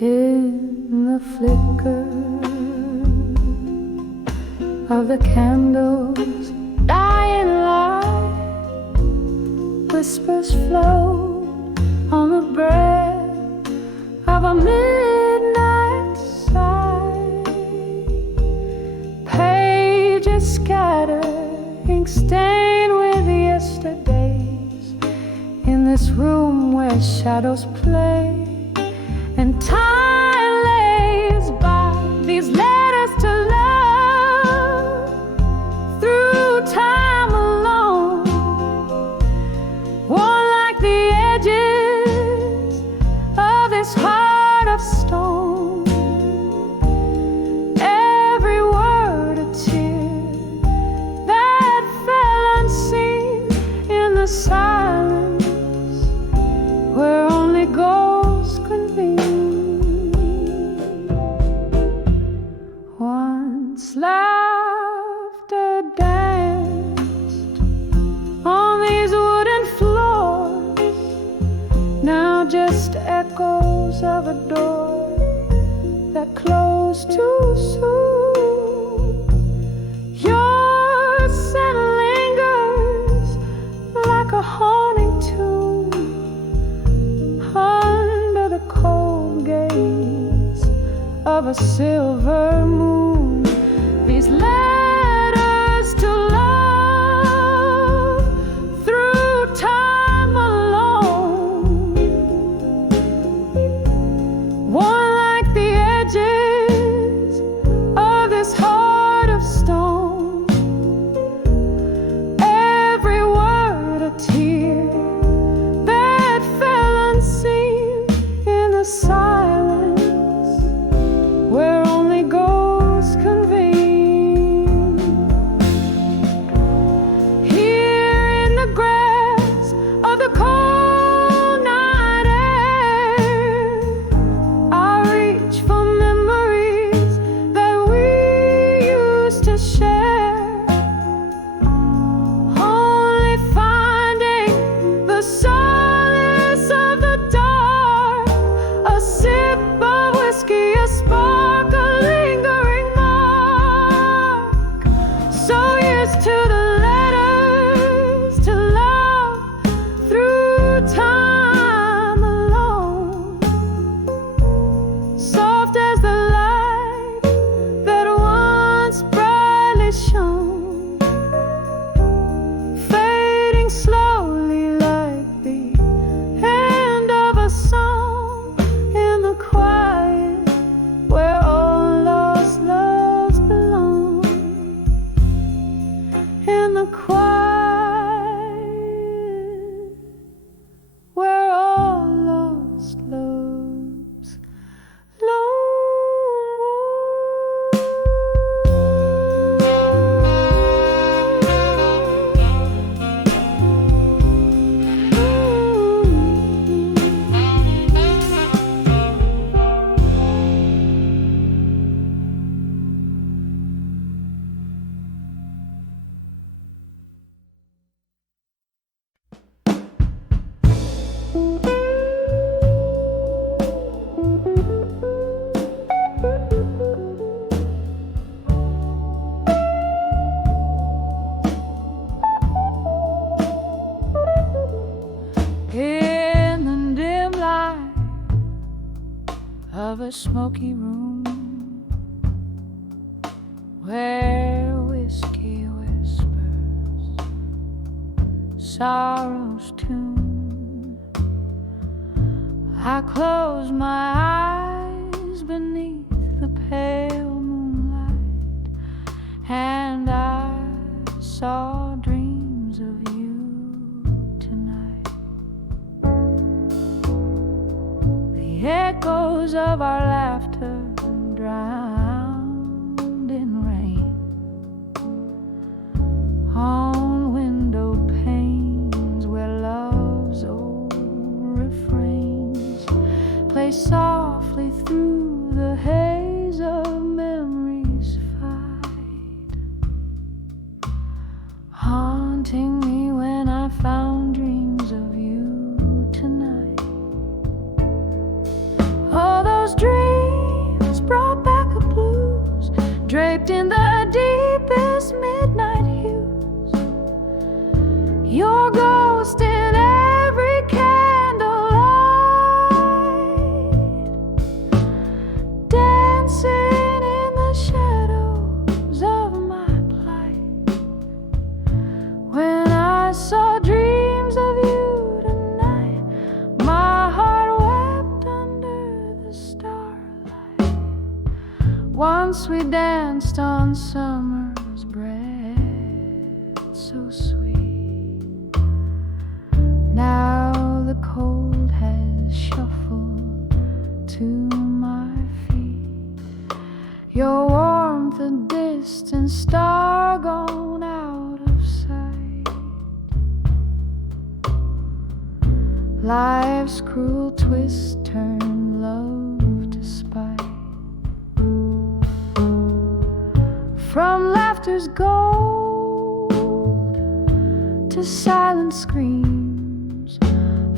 In the flicker of the candles' dying light, whispers float on the breath of a midnight sigh. Pages scatter, ink stained with yesterdays, in this room where shadows play and time lays by these letters to love. Through time alone, worn like the edges of this heart of stone. Every word a tear that fell unseen in the silence where only ghosts convene. Once laughter danced on these wooden floors, now just echoes of a door that closed too soon. Your scent lingers like a haunting tune under the cold gaze of a silver moon. These letters to love through time alone, worn like the edges of this heart of stone. Every word a tear that fell unseen in the silence where only ghosts convene. Here in the grass of the cold night air, I reach for memories that we used to share, only finding the solace of the dark, a sip of whiskey, a spark, a lingering mark. So used to the letters to love through time alone, soft as the light that once brightly shone, fading slowly like the end of a song in the quiet where a smoky room where whiskey whispers sorrow's tune. I close my eyes beneath the pale moonlight, and I saw dreams of you tonight. The echoes of our laughter drowned in rain on window panes where love's old refrains play softly through the haze of memories fight, haunting me when I found dreams of you tonight. All those dreams brought back the blues, draped in the deepest midnight hues. Your ghost in every candlelight, dancing in the shadows of my plight. When I saw dreams of you tonight, my heart wept under the starlight. Once we danced on summer's breath so sweet. Now the cold has shuffled to my feet. Your warmth a distant star gone out of sight. Life's cruel twist turned love to spite. From laughter's gold to silent screams,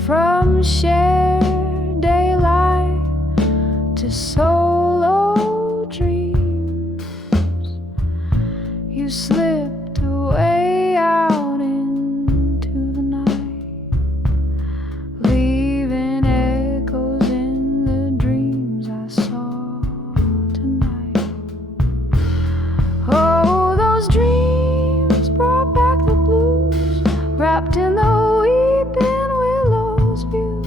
from shared daylight to solo dreams, you slipped away out into the night, leaving echoes in the dreams I saw tonight. Oh, those dreams brought back the blues, wrapped in the weeping willows views.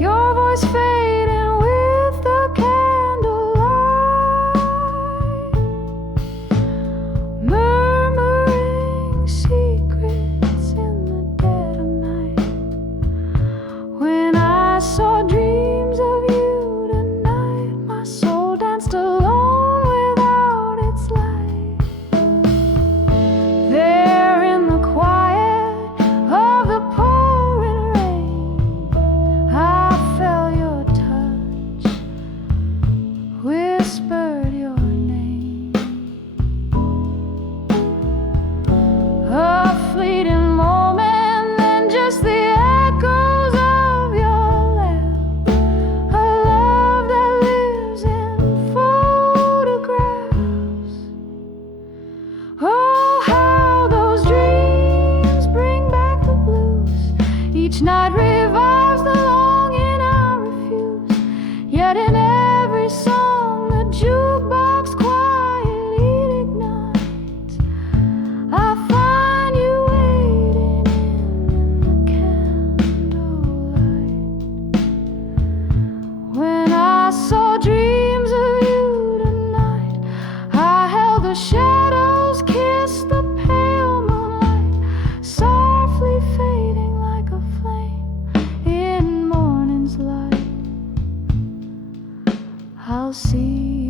Your voice fading with the candlelight, murmuring secrets in the dead of night. When I saw dreams of you tonight, my soul danced alone without its light. There in the quiet of the pouring rain, I felt your touch, whispered your name. A fleeting moment, then just the echoes of your laugh. A love that lives in photographs. Oh, how those dreams bring back the blues. Each night revives the longing I refuse. Yet in every song the jukebox quietly ignites. I find you waiting in the candlelight. When I saw dreams of you tonight, I held the shadows, kissed the pale moonlight, softly fading like a flame in morning's light. I'll see